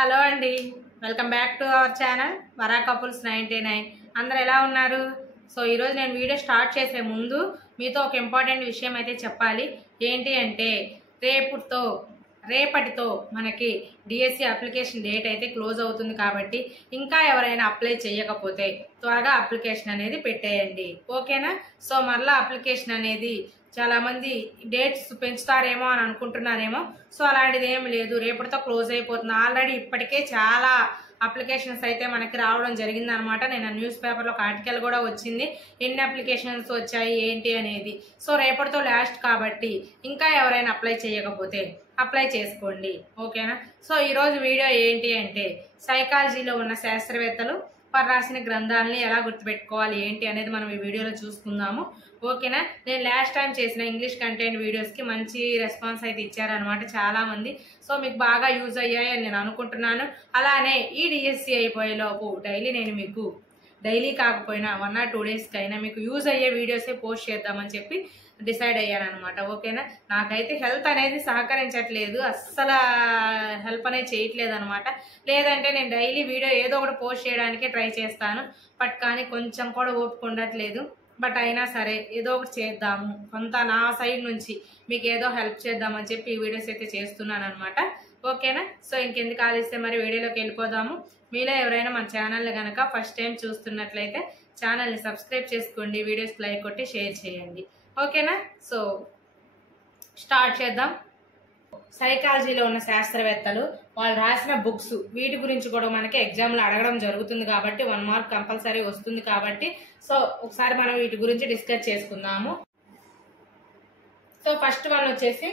Hello అండి, welcome back to our channel Vara couples 99. అందరు ఎలా ఉన్నారు? సో ఈరోజు నేను వీడియో స్టార్ట్ చేసే ముందు మీతో ఒక ఇంపార్టెంట్ విషయం అయితే చెప్పాలి. ఏంటి అంటే రేపటితో మనకి డిఎస్సి అప్లికేషన్ డేట్ అయితే క్లోజ్ అవుతుంది కాబట్టి ఇంకా ఎవరైనా అప్లై చేయకపోతే త్వరగా అప్లికేషన్ అనేది పెట్టేయండి, ఓకేనా? సో మరలా అప్లికేషన్ అనేది చాలా మంది డేట్స్ పెంచుతారేమో అని అనుకుంటున్నారేమో. సో అలాంటిది ఏమి లేదు, రేపటితో క్లోజ్ అయిపోతుంది. ఆల్రెడీ ఇప్పటికే చాలా అప్లికేషన్స్ అయితే మనకి రావడం జరిగింది అనమాట. నేను న్యూస్ పేపర్లో ఒక ఆర్టికల్ కూడా వచ్చింది, ఎన్ని అప్లికేషన్స్ వచ్చాయి ఏంటి అనేది. సో రేపటితో లాస్ట్ కాబట్టి ఇంకా ఎవరైనా అప్లై చేయకపోతే అప్లై చేసుకోండి, ఓకేనా? సో ఈరోజు వీడియో ఏంటి అంటే సైకాలజీలో ఉన్న శాస్త్రవేత్తలు వారు రాసిన గ్రంథాలని ఎలా గుర్తుపెట్టుకోవాలి ఏంటి అనేది మనం ఈ వీడియోలో చూసుకుందాము, ఓకేనా? నేను లాస్ట్ టైం చేసిన ఇంగ్లీష్ కంటెంట్ వీడియోస్కి మంచి రెస్పాన్స్ అయితే ఇచ్చారనమాట చాలా మంది. సో మీకు బాగా యూజ్ అయ్యాయి అని నేను అనుకుంటున్నాను. అలానే ఈ డిఎస్సి అయిపోయేలోపు నేను మీకు డైలీ కాకపోయినా 1 or 2 డేస్కైనా మీకు యూజ్ అయ్యే వీడియోసే పోస్ట్ చేద్దామని చెప్పి డిసైడ్ అయ్యానమాట, ఓకేనా? నాకైతే హెల్త్ అనేది సహకరించట్లేదు, అస్సలు హెల్ప్ అనేది చేయట్లేదు అనమాట. లేదంటే నేను డైలీ వీడియో ఏదో ఒకటి పోస్ట్ చేయడానికే ట్రై చేస్తాను, బట్ కానీ కొంచెం కూడా ఓపిక ఉండట్లేదు. బట్ అయినా సరే ఏదో ఒకటి చేద్దాము, కొంత నా సైడ్ నుంచి మీకు ఏదో హెల్ప్ చేద్దామని చెప్పి ఈ వీడియోస్ అయితే చేస్తున్నాను అనమాట, ఓకేనా? సో ఇంకెందుకు ఆలస్యం, మరి వీడియోలోకి వెళ్ళిపోదాము. మీలో ఎవరైనా మన ఛానల్ కనుక ఫస్ట్ టైం చూస్తున్నట్లయితే ఛానల్ని సబ్స్క్రైబ్ చేసుకోండి, వీడియోస్ లైక్ కొట్టి షేర్ చేయండి, ఓకేనా? సో స్టార్ట్ చేద్దాం. సైకాలజీలో ఉన్న శాస్త్రవేత్తలు వాళ్ళు రాసిన బుక్స్ వీటి గురించి కూడా మనకి ఎగ్జామ్లో అడగడం జరుగుతుంది కాబట్టి 1 మార్క్ కంపల్సరీ వస్తుంది కాబట్టి సో ఒకసారి మనం వీటి గురించి డిస్కస్ చేసుకుందాము. సో ఫస్ట్ వన్ వచ్చేసి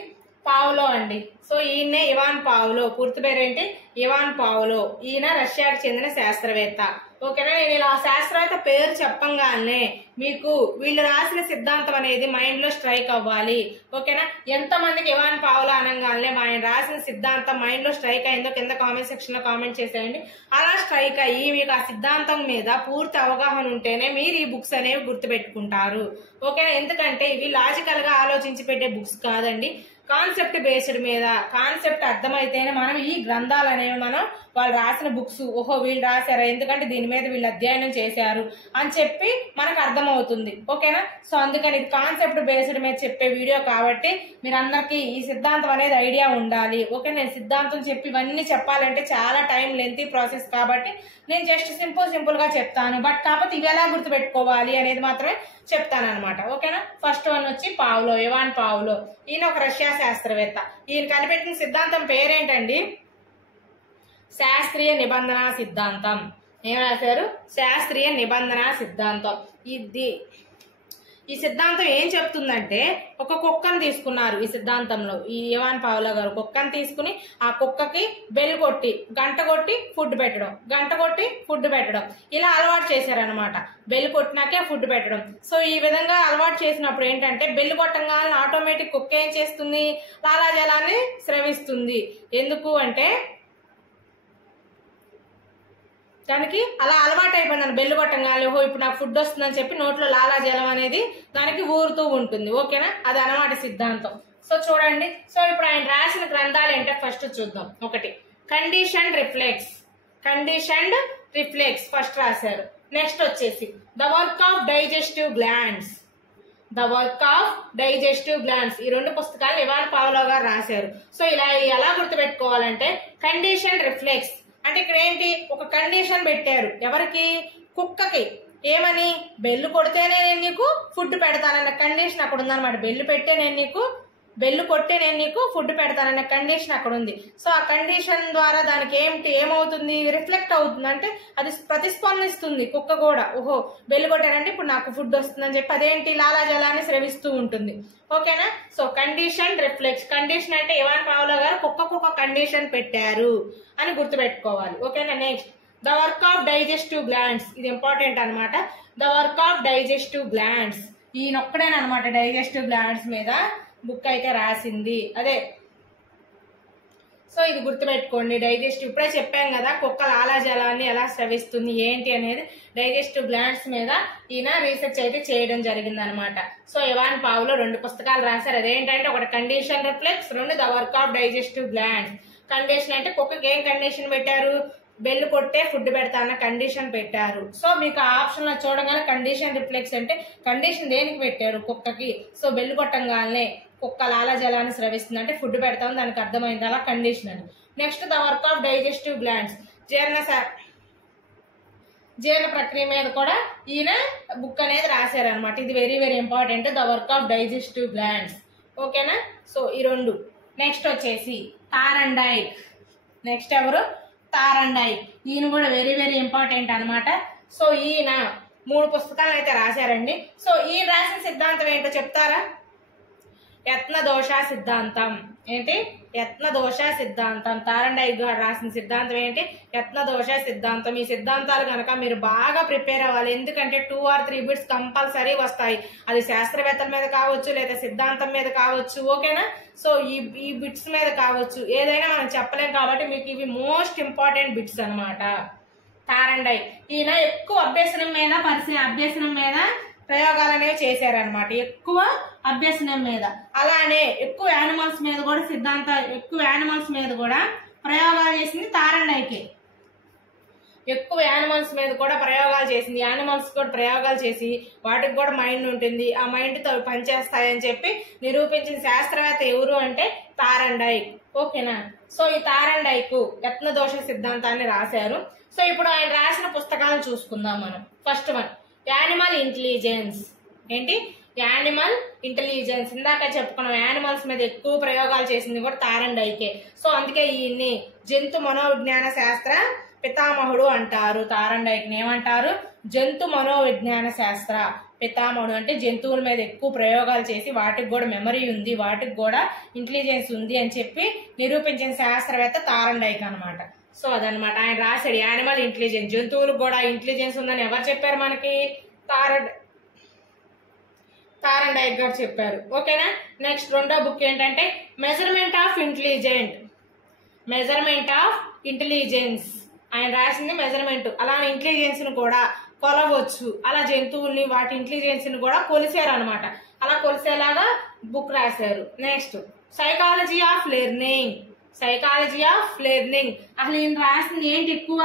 పావ్లో అండి. సో ఈయన్నే ఇవాన్ పావ్లో, పూర్తి పేరేంటి? Ivan Pavlov. ఈయన రష్యాకు చెందిన శాస్త్రవేత్త, ఓకేనా? నేను ఇలా శాస్త్రవేత్త పేరు చెప్పంగానే మీకు వీళ్ళు రాసిన సిద్ధాంతం అనేది మైండ్ లో స్ట్రైక్ అవ్వాలి, ఓకేనా? ఎంతమందికి ఇవాన్ పావ్లో అనగానే ఆయన రాసిన సిద్ధాంతం మైండ్ లో స్ట్రైక్ అయిందో కింద కామెంట్ సెక్షన్ లో కామెంట్ చేసేయండి. అలా స్ట్రైక్ అయ్యి మీకు ఆ సిద్ధాంతం మీద పూర్తి అవగాహన ఉంటేనే మీరు ఈ బుక్స్ అనేవి గుర్తుపెట్టుకుంటారు, ఓకేనా? ఎందుకంటే ఇవి లాజికల్ గా ఆలోచించి పెట్టే బుక్స్ కాదండి, కాన్సెప్ట్ బేస్డ్ మీద. కాన్సెప్ట్ అర్థమైతేనే మనం ఈ గ్రంథాలు అనేవి మనం వాళ్ళు రాసిన బుక్స్ ఓహో వీళ్ళు రాశారా, ఎందుకంటే దీని మీద వీళ్ళు అధ్యయనం చేశారు అని చెప్పి మనకు అర్థమవుతుంది, ఓకేనా? సో అందుకని ఇది కాన్సెప్ట్ బేస్డ్ మీద చెప్పే వీడియో కాబట్టి మీరందరికీ ఈ సిద్ధాంతం అనేది ఐడియా ఉండాలి, ఓకే? నేను సిద్ధాంతం చెప్పి ఇవన్నీ చెప్పాలంటే చాలా టైం లెంతీ ప్రాసెస్ కాబట్టి నేను జస్ట్ సింపుల్ గా చెప్తాను, బట్ కాకపోతే ఇవి ఎలా గుర్తుపెట్టుకోవాలి అనేది మాత్రమే చెప్తాను అనమాట, ఓకేనా? ఫస్ట్ వన్ వచ్చి పావ్లో, ఇవాన్ పావ్లో. ఈయన ఒక రష్యా శాస్త్రవేత్త. ఈయన కనిపెట్టిన సిద్ధాంతం పేరేంటండి? శాస్త్రీయ నిబంధన సిద్ధాంతం. ఏం రాశారు? శాస్త్రీయ నిబంధన సిద్ధాంతం. ఈ సిద్ధాంతం ఏం చెప్తుందంటే ఒక కుక్కను తీసుకున్నారు ఈ సిద్ధాంతంలో. ఈ ఇవాన్ పావ్లో గారు కుక్కను తీసుకుని ఆ కుక్కకి బెల్ కొట్టి గంట కొట్టి ఫుడ్ పెట్టడం, గంట కొట్టి ఫుడ్ పెట్టడం, ఇలా అలవాటు చేశారనమాట. బెల్ కొట్టినాకే ఫుడ్ పెట్టడం. సో ఈ విధంగా అలవాటు చేసినప్పుడు ఏంటంటే బెల్ కొట్టంగానే ఆటోమేటిక్ కుక్క ఏం చేస్తుంది? లాలాజలాన్ని స్రవిస్తుంది. ఎందుకు అంటే దానికి అలా అలవాటు అయిపోయింది, బెల్లు కొట్టంగానే ఓహో ఇప్పుడు నాకు ఫుడ్ వస్తుందని చెప్పి నోట్లో లాలాజలం అనేది దానికి ఊరుతూ ఉంటుంది, ఓకేనా? అది అన్నమాట సిద్ధాంతం. సో చూడండి, సో ఇప్పుడు ఆయన రాసిన గ్రంథాలు ఏంటో ఫస్ట్ చూద్దాం. ఒకటి కండిషన్డ్ రిఫ్లెక్స్ ఫస్ట్ రాశారు. నెక్స్ట్ వచ్చేసి the work of digestive glands. ఈ 2 పుస్తకాలు ఇవాన్ పావ్లో గారు రాశారు. సో ఇలా ఎలా గుర్తుపెట్టుకోవాలంటే కండిషన్డ్ రిఫ్లెక్స్ అంటే ఇక్కడ ఏంటి? ఒక కండిషన్ పెట్టారు ఎవరికి? కుక్కకి. ఏమని? బెల్లు కొడితేనే నేను నీకు ఫుడ్ పెడతానన్న కండిషన్ అక్కడ ఉందన్నమాట. బెల్లు కొట్టే నేను నీకు ఫుడ్ పెడతానన్న కండిషన్ అక్కడ ఉంది. సో ఆ కండిషన్ ద్వారా దానికి ఏమవుతుంది? రిఫ్లెక్ట్ అవుతుంది, అంటే అది ప్రతిస్పందిస్తుంది కుక్క కూడా. ఓహో బెల్లు కొట్టానంటే ఇప్పుడు నాకు ఫుడ్ వస్తుందని చెప్పి అదేంటి? లాలాజలాన్ని స్రవిస్తూ ఉంటుంది, ఓకేనా? So condition reflex. కండిషన్ అంటే ఇవాన్ పావ్లో గారు కుక్క కండిషన్ పెట్టారు అని గుర్తుపెట్టుకోవాలి, ఓకేనా? Next the work of digestive glands. ఇది ఇంపార్టెంట్ అనమాట. The work of digestive glands. ఈయనొక్కడేనమాట డైజెస్టివ్ గ్లాండ్స్ మీద బుక్ అయితే రాసింది, అదే. సో ఇది గుర్తుపెట్టుకోండి. డైజెస్టివ్ ఇప్పుడే చెప్పాం కదా కుక్క లాలాజలాన్ని ఎలా స్రవిస్తుంది ఏంటి అనేది. డైజెస్టివ్ గ్లాండ్స్ మీద ఈయన రీసెర్చ్ అయితే చేయడం జరిగింది అనమాట. సో ఇవాన్ పావ్లో 2 పుస్తకాలు రాశారు. అదేంటంటే ఒకటి condition reflex, 2 the work of digestive glands. Condition అంటే కుక్కకి ఏం కండిషన్ పెట్టారు? బెల్ కొట్టే ఫుడ్ పెడతా అన్న కండిషన్ పెట్టారు. సో మీకు ఆ ఆప్షన్ లో చూడగానే కండిషన్ రిఫ్లెక్స్ అంటే కండిషన్ దేనికి పెట్టారు? కుక్కకి. సో బెల్ కొట్టంగానే కుక్క లాలాజలాన్ని స్రవిస్తుంది అంటే ఫుడ్ పెడతాం, దానికి అర్థమైంది, అలా కండిషన్ అని. Next the work of digestive glands, జీర్ణ ప్రక్రియ మీద కూడా ఈయన బుక్ అనేది రాశారనమాట. ఇది very very important, the work of digestive glands. ఓకేనా? సో ఈ రెండు. నెక్స్ట్ వచ్చేసి థారండైక్. నెక్స్ట్ ఎవరు? థారండైక్. ఈయన కూడా వెరీ వెరీ ఇంపార్టెంట్ అనమాట. సో ఈయన 3 పుస్తకాలు అయితే రాశారండి. సో ఈయన రాసిన సిద్ధాంతం ఏంటో చెప్తారా? యత్నదోష సిద్ధాంతం. ఏంటి? యత్నదోష సిద్ధాంతం. థారండైక్ గారు రాసిన సిద్ధాంతం ఏంటి? యత్నదోష సిద్ధాంతం. ఈ సిద్ధాంతాలు కనుక మీరు బాగా ప్రిపేర్ అవ్వాలి, ఎందుకంటే 2 or 3 బిట్స్ కంపల్సరీ వస్తాయి. అది శాస్త్రవేత్తల మీద కావచ్చు, లేదా సిద్ధాంతం మీద కావచ్చు. ఓకేనా? సో ఈ బిట్స్ మీద కావచ్చు, ఏదైనా మనం చెప్పలేం కాబట్టి మీకు ఇవి మోస్ట్ ఇంపార్టెంట్ బిట్స్ అనమాట. థారండైక్ ఈయన ఎక్కువ అభ్యసనం మీద ప్రయోగాలు అనేవి చేశారనమాట. ఎక్కువ అభ్యసనం మీద, అలానే ఎక్కువ యానిమల్స్ మీద కూడా ప్రయోగాలు చేసింది థారండైకే. ఎక్కువ యానిమల్స్ మీద కూడా ప్రయోగాలు చేసింది. యానిమల్స్ కూడా ప్రయోగాలు చేసి వాటికి కూడా మైండ్ ఉంటుంది, ఆ మైండ్ తో పనిచేస్తాయని చెప్పి నిరూపించిన శాస్త్రవేత్త ఎవరు అంటే థారండైక్. ఓకేనా? సో ఈ థారండైక్ యత్నదోష సిద్ధాంతాన్ని రాశారు. సో ఇప్పుడు ఆయన రాసిన పుస్తకాలను చూసుకుందాం మనం. First one animal intelligence. ఏంటి? Animal intelligence. ఇందాక చెప్పుకున్నాం యానిమల్స్ మీద ఎక్కువ ప్రయోగాలు చేసింది కూడా థారండైకే. సో అందుకే ఈయన్ని జంతు మనోవిజ్ఞాన శాస్త్ర పితామహుడు అంటారు. థారండైక్ ఏమంటారు? జంతు మనోవిజ్ఞాన శాస్త్ర పితామహుడు. అంటే జంతువుల మీద ఎక్కువ ప్రయోగాలు చేసి వాటికి కూడా మెమరీ ఉంది, వాటికి కూడా ఇంటెలిజెన్స్ ఉంది అని చెప్పి నిరూపించిన శాస్త్రవేత్త థారండైక్ అనమాట. సో అదనమాట ఆయన రాశాడు యానిమల్ ఇంటెలిజెన్స్. జంతువులకు కూడా ఇంటెలిజెన్స్ ఉందని ఎవరు చెప్పారు మనకి? థారండైక్ గారు చెప్పారు. ఓకేనా? నెక్స్ట్ రెండో బుక్ ఏంటంటే మెజర్మెంట్ ఆఫ్ ఇంటెలిజెన్స్. ఆయన రాసింది మెజర్మెంట్. అలా ఇంటెలిజెన్స్ ను కూడా కొలవచ్చు, అలా జంతువుల్ని వాటి ఇంటెలిజెన్స్ ని కూడా కొలిసారు అనమాట. అలా కొలిసేలాగా బుక్ రాశారు. Next psychology of learning. అసలు ఈయన రాసింది ఏంటి? ఎక్కువ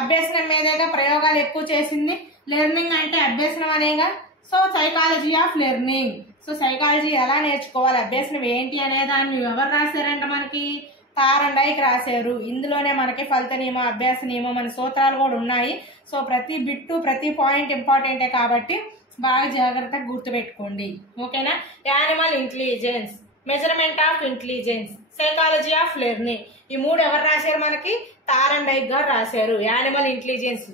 అభ్యసనం మీదేగా ప్రయోగాలు ఎక్కువ చేసింది. లెర్నింగ్ అంటే అభ్యసనం అనేగా. So psychology of learning. So psychology ఎలా నేర్చుకోవాలి, అభ్యసనం ఏంటి అనే దాన్ని ఎవరు రాశారంట మనకి? థారండైక్ రాశారు. ఇందులోనే మనకి ఫలిత నియమం, అభ్యాస నియమం అనే సూత్రాలు కూడా ఉన్నాయి. సో ప్రతి బిట్టు ప్రతి పాయింట్ ఇంపార్టెంటే కాబట్టి బాగా జాగ్రత్తగా గుర్తుపెట్టుకోండి. ఓకేనా? Animal intelligence, measurement of intelligence, psychology of learning. ఈ 3 ఎవరు రాశారు మనకి? థారండైక్ గారు రాశారు. యానిమల్ ఇంటెలిజెన్స్,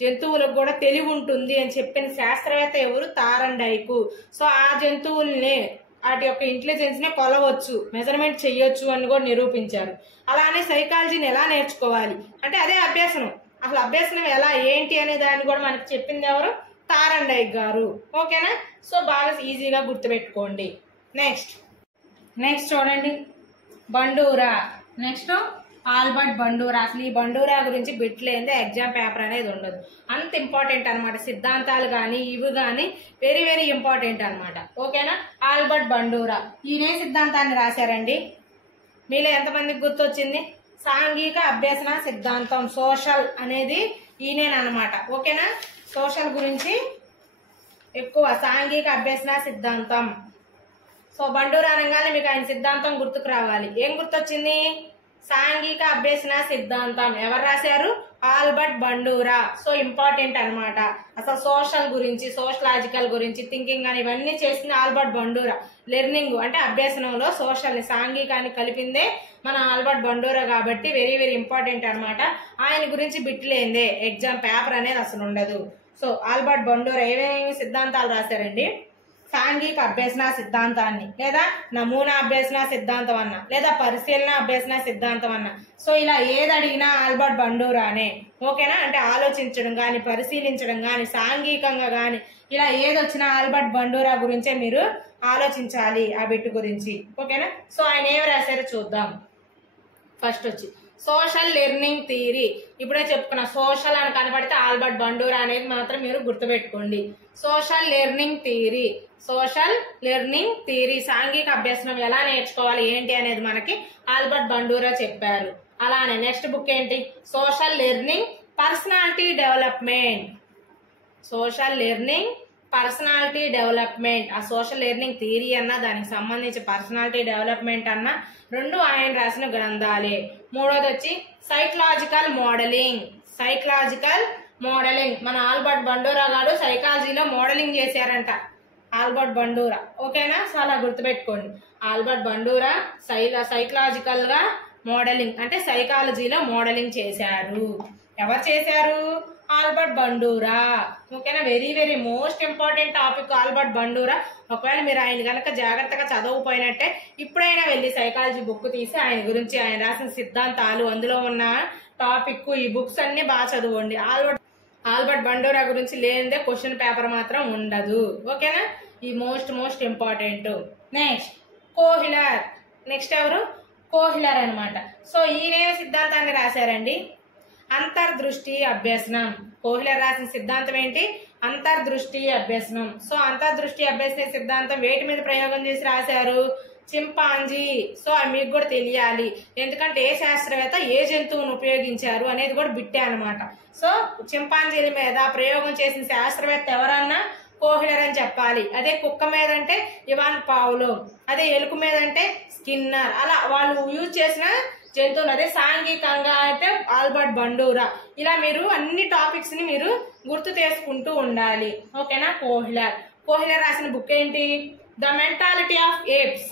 జంతువులకు కూడా తెలివి ఉంటుంది అని చెప్పిన శాస్త్రవేత్త ఎవరు? థారండైక్. సో ఆ జంతువుల్ని వాటి యొక్క ఇంటెలిజెన్స్ ని కొలవచ్చు, మెజర్మెంట్ చెయ్యొచ్చు అని కూడా నిరూపించారు. అలానే సైకాలజీని ఎలా నేర్చుకోవాలి అంటే అదే అభ్యసనం. అసలు అభ్యసనం ఎలా ఏంటి అనే దాన్ని కూడా మనకి చెప్పింది ఎవరు? థారండైక్ గారు. ఓకేనా? సో బాగా ఈజీగా గుర్తుపెట్టుకోండి. నెక్స్ట్ చూడండి బండూరా. Next Albert Bandura. అసలు ఈ బండూరా గురించి బిట్లేందే ఎగ్జామ్ పేపర్ అనేది ఉండదు, అంత ఇంపార్టెంట్ అనమాట. సిద్ధాంతాలు కానీ ఇవి కానీ వెరీ వెరీ ఇంపార్టెంట్ అనమాట. ఓకేనా? ఆల్బర్ట్ బండూరా ఈయనే సిద్ధాంతాన్ని రాశారండి. మీలో ఎంతమందికి గుర్తొచ్చింది? సాంఘిక అభ్యసన సిద్ధాంతం, సోషల్ అనేది ఈయనేనమాట. ఓకేనా? సోషల్ గురించి ఎక్కువ, సాంఘిక అభ్యసన సిద్ధాంతం. సో బండూరా అనగానే మీకు ఆయన సిద్ధాంతం గుర్తుకు రావాలి. ఏం గుర్తొచ్చింది? సాంఘిక అభ్యసన సిద్ధాంతం. ఎవరు రాశారు? Albert Bandura. సో ఇంపార్టెంట్ అనమాట. అసలు సోషల్ గురించి, సోషలాజికల్ గురించి థింకింగ్ అని ఇవన్నీ చేసింది ఆల్బర్ట్ బండూరా. లెర్నింగ్ అంటే అభ్యసనంలో సోషల్ ని, సాంఘికాన్ని కలిపిందే మన ఆల్బర్ట్ బండూరా కాబట్టి వెరీ వెరీ ఇంపార్టెంట్ అనమాట. ఆయన గురించి బిట్లేందే ఎగ్జామ్ పేపర్ అనేది అసలు ఉండదు. సో ఆల్బర్ట్ బండూరా ఏమేమి సిద్ధాంతాలు రాశారండి? సాంఘిక అభ్యసన సిద్ధాంతాన్ని, లేదా నమూనా అభ్యసన సిద్ధాంతం అన్న, లేదా పరిశీలన అభ్యసన సిద్ధాంతం అన్న. సో ఇలా ఏది అడిగినా ఆల్బర్ట్ బండూరానే. ఓకేనా? అంటే ఆలోచించడం గాని, పరిశీలించడం గాని, సాంఘికంగా గాని ఇలా ఏది వచ్చినా ఆల్బర్ట్ బండూరా గురించే మీరు ఆలోచించాలి, ఆ బిట్టు గురించి. ఓకేనా? సో ఆయన ఏమి రాశారో చూద్దాం. ఫస్ట్ వచ్చి సోషల్ లెర్నింగ్ థియరీ. ఇప్పుడే చెప్పుకున్న సోషల్ అని కనబడితే ఆల్బర్ట్ బండూరా అనేది మాత్రం మీరు గుర్తుపెట్టుకోండి. Social learning theory, social learning theory, సాంఘిక అభ్యసనం ఎలా నేర్చుకోవాలి ఏంటి అనేది మనకి ఆల్బర్ట్ బండూరా చెప్పారు. అలానే నెక్స్ట్ బుక్ ఏంటి, social learning personality development. Social learning personality development. ఆ సోషల్ లెర్నింగ్ థియరీ అన్నా దానికి సంబంధించి పర్సనాలిటీ డెవలప్మెంట్ అన్నా రెండు ఆయన రాసిన గ్రంథాలే. మూడోది వచ్చి సైకలాజికల్ మోడలింగ్. సైకలాజికల్ మోడలింగ్, మన ఆల్బర్ట్ బండూరా గారు సైకాలజీలో మోడలింగ్ చేశారంట. ఆల్బర్ట్ బండూరా, ఓకేనా? చాలా గుర్తుపెట్టుకోండి. ఆల్బర్ట్ బండూరా సైకలాజికల్ గా మోడలింగ్ అంటే సైకాలజీలో మోడలింగ్ చేశారు. ఎవరు చేశారు? ఆల్బర్ట్ బండూరా, ఓకేనా? Very very most important topic Albert Bandura. ఒకవేళ మీరు ఆయన కనుక జాగ్రత్తగా చదవకపోయినట్టే ఇప్పుడైనా వెళ్ళి సైకాలజీ బుక్ తీసి ఆయన గురించి ఆయన రాసిన సిద్ధాంతాలు అందులో ఉన్న టాపిక్ ఈ బుక్స్ అన్ని బాగా చదవండి. ఆల్బర్ట్ బండూరా గురించి లేనిదే క్వశ్చన్ పేపర్ మాత్రం ఉండదు, ఓకేనా? ఈ most important. Next Kohler. Next ఎవరు? కోహిలర్ అనమాట. సో ఈయన సిద్ధాంతాన్ని రాశారండి, అంతర్దృష్టి అభ్యసనం. కోహిలర్ రాసిన సిద్ధాంతం ఏంటి? అంతర్దృష్టి అభ్యసనం. సో అంతర్దృష్టి అభ్యసన సిద్ధాంతం వేటి మీద ప్రయోగం చేసి రాశారు? చింపాంజీ. సో మీకు కూడా తెలియాలి, ఎందుకంటే ఏ శాస్త్రవేత్త ఏ జంతువును ఉపయోగించారు అనేది కూడా బిట్టే అనమాట. సో చింపాంజీల మీద ప్రయోగం చేసిన శాస్త్రవేత్త ఎవరన్నా కోహిలర్ అని చెప్పాలి. అదే కుక్క మీద అంటే ఇవాన్ పావ్లో, అదే ఎలుక మీద అంటే స్కిన్నర్. అలా వాళ్ళు యూజ్ చేసిన జంతువులు. అదే సాంఘికంగా అయితే ఆల్బర్ట్ బండూరా. ఇలా మీరు అన్ని టాపిక్స్ ని మీరు గుర్తు చేసుకుంటూ ఉండాలి, ఓకేనా? కోహిలర్ రాసిన బుక్ ఏంటి? The mentality of apes.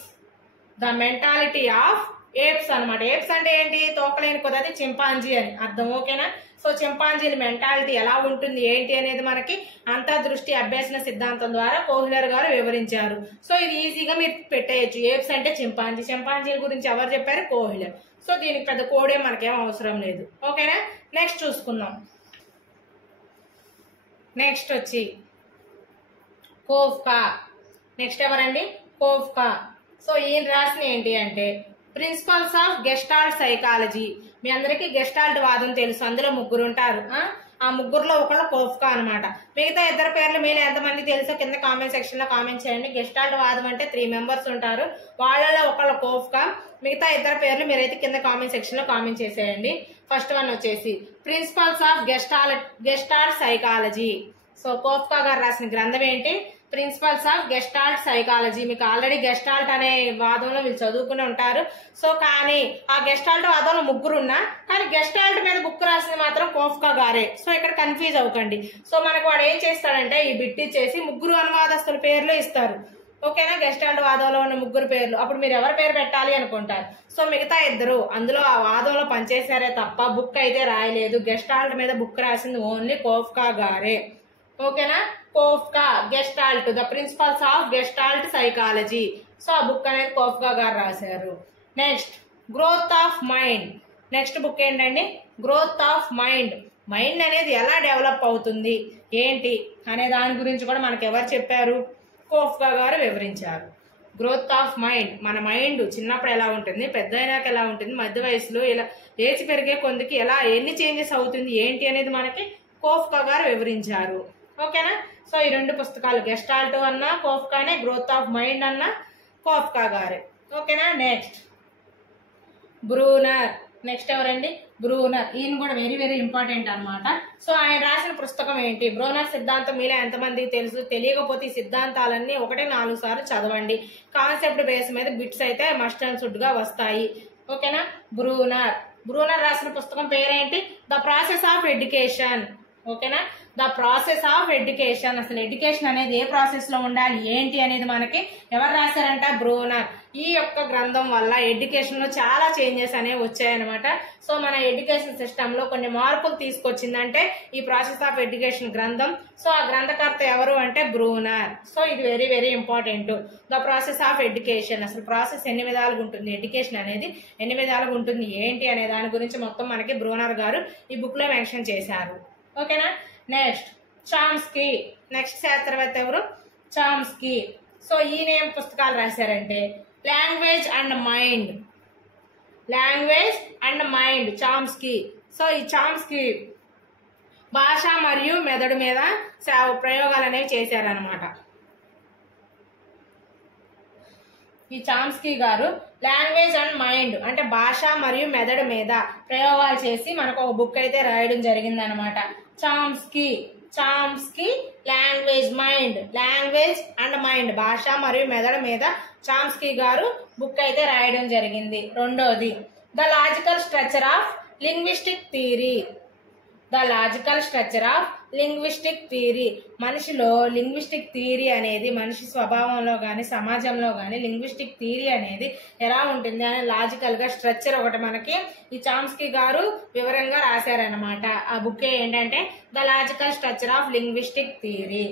The mentality of apes అనమాట. ఏప్స్ అంటే ఏంటి? తోకలేని కొద్ది చింపాంజీ అని అర్థం, ఓకేనా? సో చింపాంజీల మెంటాలిటీ ఎలా ఉంటుంది ఏంటి అనేది మనకి అంతర్దృష్టి అభ్యసన సిద్ధాంతం ద్వారా కోహిలర్ గారు వివరించారు. సో ఇది ఈజీగా మీరు పెట్టేయచ్చు. ఏప్స్ అంటే చింపాంజీ. చింపాంజీల గురించి ఎవరు చెప్పారు? కోహిలర్. సో దీనికి పెద్ద కోడే మనకేం అవసరం లేదు, ఓకేనా? నెక్స్ట్ చూసుకుందాం. నెక్స్ట్ వచ్చి కోఫ్కా. నెక్స్ట్ ఎవరండి? కోఫ్కా. సో ఈయన రాసిన ఏంటి అంటే ప్రిన్సిపల్స్ ఆఫ్ గెస్టాల్ట్ సైకాలజీ. మీ అందరికీ గెస్టాల్ట్ వాదం తెలుసు, అందులో ముగ్గురు ఉంటారు. ఆ ముగ్గురులో ఒకళ్ళు కోఫ్కా అనమాట. మిగతా ఇద్దరు పేర్లు మీరు ఎంతమంది తెలుసో కింద కామెంట్ సెక్షన్ లో కామెంట్ చేయండి. గెస్టాల్ట్ వాదం అంటే 3 మెంబర్స్ ఉంటారు, వాళ్ళలో ఒకళ్ళు కోఫ్కా. మిగతా ఇద్దరు పేర్లు మీరైతే కింద కామెంట్ సెక్షన్ లో కామెంట్ చేసేయండి. ఫస్ట్ వన్ వచ్చేసి principles of gestalt psychology. So Koffka గారు రాసిన గ్రంథం ఏంటి? Principles of gestalt psychology. మీకు ఆల్రెడీ గెస్టాల్ట్ అనే వాదంలో మీరు చదువుకుని ఉంటారు. సో కానీ ఆ గెస్టాల్ట్ వాదంలో ముగ్గురు ఉన్నా కానీ గెస్టాల్ట్ మీద బుక్ రాసింది మాత్రం కోఫ్కా గారే. సో ఇక్కడ కన్ఫ్యూజ్ అవ్వకండి. సో మనకు వాడు ఏం చేస్తాడంటే ఈ బిట్ ఇచ్చేసి ముగ్గురు అనువాదస్తుల పేర్లు ఇస్తారు, ఓకేనా? గెస్టాల్ట్ వాదంలో ఉన్న ముగ్గురు పేర్లు. అప్పుడు మీరు ఎవరి పేరు పెట్టాలి అనుకుంటారు. సో మిగతా ఇద్దరు అందులో ఆ వాదంలో పనిచేశారే తప్ప బుక్ అయితే రాయలేదు. గెస్టాల్ట్ మీద బుక్ రాసింది ఓన్లీ కోఫ్కా గారే, ఓకేనా? Koffka Gestalt, the principles of gestalt psychology. So ఆ బుక్ అనేది కోఫ్కా గారు రాశారు. Next growth of mind. Next book ఏంటండి? Growth of mind. మైండ్ అనేది ఎలా డెవలప్ అవుతుంది ఏంటి అనే దాని గురించి కూడా మనకు ఎవరు చెప్పారు? కోఫ్కా గారు వివరించారు. గ్రోత్ ఆఫ్ మైండ్, మన మైండ్ చిన్నప్పుడు ఎలా ఉంటుంది, పెద్ద అయినాక ఎలా ఉంటుంది, మధ్య వయసులో ఇలా ఏజ్ పెరిగే కొందికి ఎలా ఎన్ని చేంజెస్ అవుతుంది ఏంటి అనేది మనకి కోఫ్కా గారు వివరించారు, ఓకేనా? సో ఈ రెండు పుస్తకాలు గెస్టాల్ట్ అన్నా కోఫ్కానే, గ్రోత్ ఆఫ్ మైండ్ అన్నా కోఫ్కా గారే, ఓకేనా? Next Bruner. నెక్స్ట్ ఎవరండి? బ్రూనర్. ఈయన కూడా వెరీ వెరీ ఇంపార్టెంట్ అనమాట. సో ఆయన రాసిన పుస్తకం ఏంటి? బ్రూనర్ సిద్ధాంతం మీలో ఎంతమందికి తెలుసు? తెలియకపోతే ఈ సిద్ధాంతాలన్నీ 1-4 సార్లు చదవండి. కాన్సెప్ట్ బేస్ మీద బిట్స్ అయితే మస్ట్ అండ్ షుడ్ గా వస్తాయి, ఓకేనా? బ్రూనర్ రాసిన పుస్తకం పేరేంటి? ద ప్రాసెస్ ఆఫ్ ఎడ్యుకేషన్, ఓకేనా? The process of education. అసలు ఎడ్యుకేషన్ అనేది ఏ ప్రాసెస్ లో ఉండాలి ఏంటి అనేది మనకి ఎవరు రాశారంట? బ్రూనర్. ఈ యొక్క గ్రంథం వల్ల ఎడ్యుకేషన్ లో చాలా చేంజెస్ అనేవి వచ్చాయన్నమాట. సో మన ఎడ్యుకేషన్ సిస్టమ్ లో కొన్ని మార్పులు తీసుకొచ్చిందంటే ఈ ప్రాసెస్ ఆఫ్ ఎడ్యుకేషన్ గ్రంథం. సో ఆ గ్రంథకర్త ఎవరు అంటే బ్రూనర్. సో ఇది very very important. The process of education, అసలు ప్రాసెస్ ఎన్ని విధాలుగా ఉంటుంది, ఎడ్యుకేషన్ అనేది ఎన్ని విధాలుగా ఉంటుంది ఏంటి అనే దాని గురించి మొత్తం మనకి బ్రూనర్ గారు ఈ బుక్ లో మెన్షన్ చేశారు, ఓకేనా? Next Chomsky. నెక్స్ట్ శాస్త్రవేత్త ఎవరు? చామ్స్కీ. సో ఈయన ఏం పుస్తకాలు రాశారంటే language and mind. Language and mind Chomsky. So ఈ చామ్స్కీ భాష మరియు మెదడు మీద ప్రయోగాలు అనేవి చేశారనమాట. ఈ చామ్స్కీ గారు లాంగ్వేజ్ అండ్ మైండ్ అంటే భాష మరియు మెదడు మీద ప్రయోగాలు చేసి మనకు ఒక బుక్ అయితే రాయడం జరిగింది అనమాట. చామ్స్కీ లాంగ్వేజ్ అండ్ మైండ్ భాష మరియు మెదడు మీద చామ్స్కీ గారు బుక్ అయితే రాయడం జరిగింది. రెండోది the logical structure of linguistic theory. మనిషిలో లింగ్విస్టిక్ థియరీ అనేది మనిషి స్వభావంలో కానీ సమాజంలో కానీ లింగ్విస్టిక్ థియరీ అనేది ఎలా ఉంటుంది అని లాజికల్ గా స్ట్రక్చర్ ఒకటి మనకి ఈ చామ్స్కీ గారు వివరంగా రాశారనమాట. ఆ బుక్ ఏంటంటే the logical structure of linguistic theory.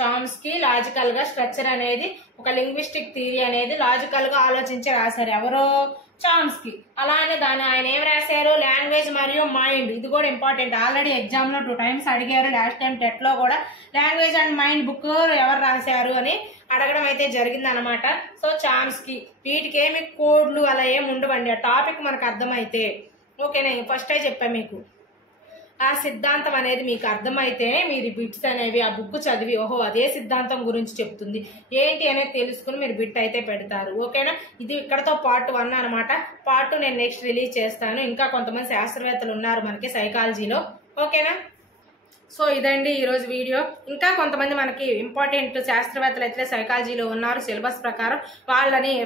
Chomsky logical గా స్ట్రక్చర్ అనేది ఒక లింగ్విస్టిక్ థియరీ అనేది లాజికల్ గా ఆలోచించి రాశారు. ఎవరో చామ్స్కీ. అలానే దాన్ని ఆయన ఏం రాశారు, లాంగ్వేజ్ మరియు మైండ్. ఇది కూడా ఇంపార్టెంట్, ఆల్రెడీ ఎగ్జామ్ లో 2 times అడిగారు. లాస్ట్ టైం టెట్ లో కూడా లాంగ్వేజ్ అండ్ మైండ్ బుక్ ఎవరు రాశారు అని అడగడం అయితే జరిగింది అనమాట. So Chomsky. వీటికి ఏమి కోడ్లు అలా ఏమి ఉండవండి, ఆ టాపిక్ మనకు అర్థమైతే ఓకేనా. ఫస్టే చెప్పా మీకు, ఆ సిద్ధాంతం అనేది మీకు అర్థమైతేనే మీరు బిట్స్ అనేవి ఆ బుక్ చదివి ఓహో అదే సిద్ధాంతం గురించి చెప్తుంది ఏంటి అనేది తెలుసుకుని మీరు బిట్ అయితే పెడతారు. ఓకేనా. ఇది ఇక్కడతో పార్ట్ 1 అనమాట. పార్ట్ 2 నేను నెక్స్ట్ రిలీజ్ చేస్తాను. ఇంకా కొంతమంది శాస్త్రవేత్తలు ఉన్నారు మనకి సైకాలజీలో. ఓకేనా. సో ఇదండి ఈరోజు వీడియో. ఇంకా కొంతమంది మనకి ఇంపార్టెంట్ శాస్త్రవేత్తలు అయితే సైకాలజీలో ఉన్నారు సిలబస్ ప్రకారం.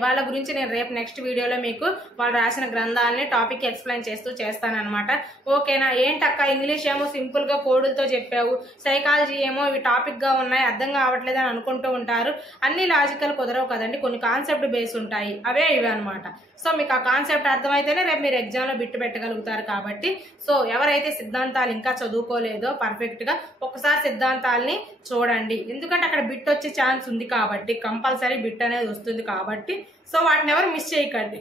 వాళ్ళ గురించి నేను రేపు నెక్స్ట్ వీడియోలో మీకు వాళ్ళు రాసిన గ్రంథాలని టాపిక్ ఎక్స్ప్లెయిన్ చేస్తానన్నమాట. ఓకేనా. ఏంటక్క ఇంగ్లీష్ ఏమో సింపుల్ గా కోడులతో చెప్పావు, సైకాలజీ ఏమో ఇవి టాపిక్ గా ఉన్నాయి అర్థం కావట్లేదు అని అనుకుంటూ ఉంటారు. అన్ని లాజికల్ కుదరవు కదండి, కొన్ని కాన్సెప్ట్ బేస్ ఉంటాయి, అవే ఇవి అనమాట. సో మీకు ఆ కాన్సెప్ట్ అర్థమైతేనే రేపు మీరు ఎగ్జామ్ లో బిట్టు పెట్టగలుగుతారు. కాబట్టి సో ఎవరైతే సిద్ధాంతాలు ఇంకా చదువుకోలేదో పర్ఫెక్ట్ గా ఒకసారి సిద్ధాంతాలని చూడండి. ఎందుకంటే అక్కడ బిట్ వచ్చే ఛాన్స్ ఉంది కాబట్టి, కంపల్సరీ బిట్ అనేది వస్తుంది కాబట్టి సో వాటిని ఎవరు మిస్ చేయకండి.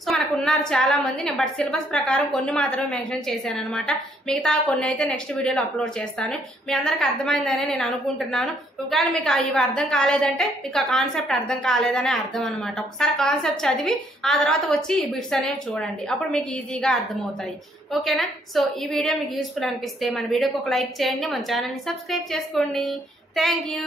సో మనకు ఉన్నారు చాలా మంది, నేను బట్ సిలబస్ ప్రకారం కొన్ని మాత్రమే మెన్షన్ చేశాను అనమాట. మిగతా కొన్ని అయితే నెక్స్ట్ వీడియోలో అప్లోడ్ చేస్తాను. మీ అందరికి అర్థమైందని నేను అనుకుంటున్నాను. కానీ మీకు ఇవి అర్థం కాలేదంటే మీకు ఆ కాన్సెప్ట్ అర్థం కాలేదనే అర్థం అనమాట. ఒకసారి కాన్సెప్ట్ చదివి ఆ తర్వాత వచ్చి ఈ బిట్స్ అనేవి చూడండి, అప్పుడు మీకు ఈజీగా అర్థమవుతాయి. ఓకేనా. సో ఈ వీడియో మీకు యూస్ఫుల్ అనిపిస్తే మన వీడియోకి ఒక లైక్ చేయండి, మన ఛానల్ని సబ్స్క్రైబ్ చేసుకోండి. Thank you.